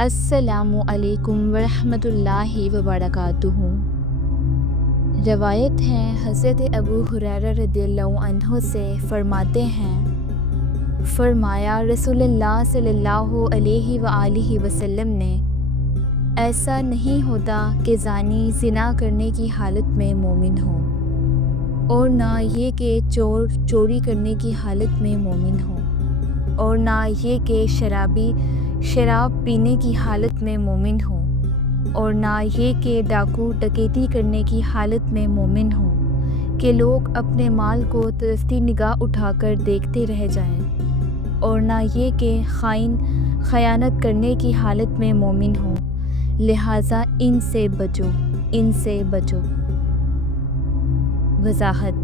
السلام علیکم ورحمۃ اللہ وبرکاتہ۔ روایت ہے حضرت ابو ہریرہ رضی اللہ عنہ سے، فرماتے ہیں، فرمایا رسول اللہ صلی اللہ علیہ وآلہ وسلم نے، ایسا نہیں ہوتا کہ زانی زنا کرنے کی حالت میں مومن ہو، اور نہ یہ کہ چور چوری کرنے کی حالت میں مومن ہو، اور نہ یہ کہ شرابی شراب پینے کی حالت میں مومن ہو، اور نہ یہ کہ ڈاکو ڈکیتی کرنے کی حالت میں مومن ہو، کہ لوگ اپنے مال کو ترستی نگاہ اٹھا کر دیکھتے رہ جائیں، اور نہ یہ کہ خائن خیانت کرنے کی حالت میں مومن ہو، لہٰذا ان سے بچو، ان سے بچو۔ وضاحت: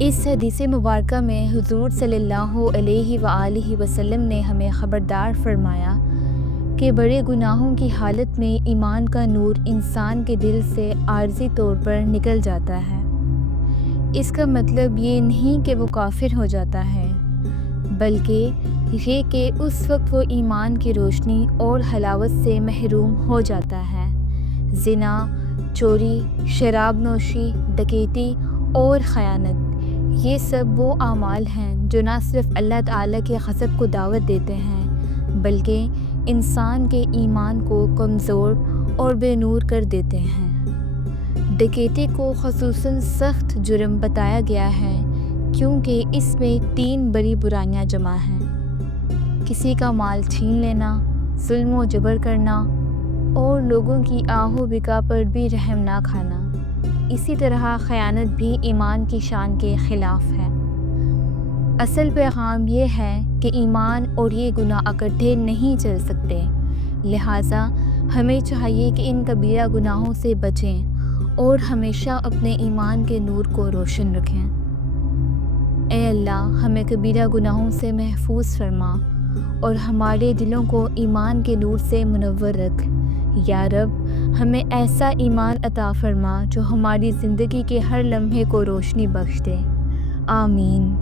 اس حدیث مبارکہ میں حضور صلی اللہ علیہ وآلہ وسلم نے ہمیں خبردار فرمایا کہ بڑے گناہوں کی حالت میں ایمان کا نور انسان کے دل سے عارضی طور پر نکل جاتا ہے۔ اس کا مطلب یہ نہیں کہ وہ کافر ہو جاتا ہے، بلکہ یہ کہ اس وقت وہ ایمان کی روشنی اور حلاوت سے محروم ہو جاتا ہے۔ زنا، چوری، شراب نوشی، ڈکیتی اور خیانت، یہ سب وہ اعمال ہیں جو نہ صرف اللہ تعالیٰ کے غضب کو دعوت دیتے ہیں، بلکہ انسان کے ایمان کو کمزور اور بے نور کر دیتے ہیں۔ ڈکیتی کو خصوصاً سخت جرم بتایا گیا ہے کیونکہ اس میں 3 بڑی برائیاں جمع ہیں: کسی کا مال چھین لینا، ظلم و جبر کرنا، اور لوگوں کی آہ و بکا پر بھی رحم نہ کھانا۔ اسی طرح خیانت بھی ایمان کی شان کے خلاف ہے۔ اصل پیغام یہ ہے کہ ایمان اور یہ گناہ اکٹھے نہیں چل سکتے، لہٰذا ہمیں چاہیے کہ ان کبیرہ گناہوں سے بچیں اور ہمیشہ اپنے ایمان کے نور کو روشن رکھیں۔ اے اللہ، ہمیں کبیرہ گناہوں سے محفوظ فرما اور ہمارے دلوں کو ایمان کے نور سے منور رکھ۔ یا رب، ہمیں ایسا ایمان عطا فرما جو ہماری زندگی کے ہر لمحے کو روشنی بخش دے۔ آمین۔